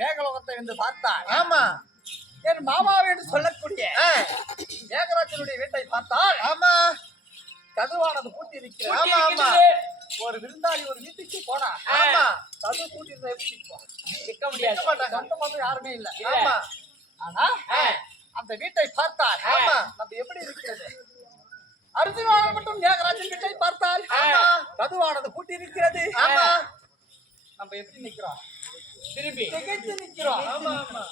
மேகலோகத்தை வந்து பார்த்தார். ஆமா. என் மாமாவை என்று சொல்லக்கூடிய மேகராஜனுடைய வீட்டை பார்த்தால் ஆமா. கதுவானது பூட்டி இருக்கிறது. ஆமா ஆமா. ஒரு விருந்தாளி ஒரு வீட்டுக்கு போனா ஆமா கது பூட்டி இருந்தா எப்படி நிற்கும்? நிக்க முடியாது. சொந்தமாக யாருமே இல்ல. ஆமா. ஆனா அந்த வீட்டை பார்த்தால் ஆமா நம்ம எப்படி இருக்கிறது? அர்ஜுனானன் மட்டும் மேகராஜன் வீட்டை பார்த்தால் கதுவானது பூட்டி இருக்கிறது. ஆமா. நம்ம எப்படி நிக்கிறோம்? திரும்பி திகைத்து நிக்கிறோம். ஆமா ஆமா.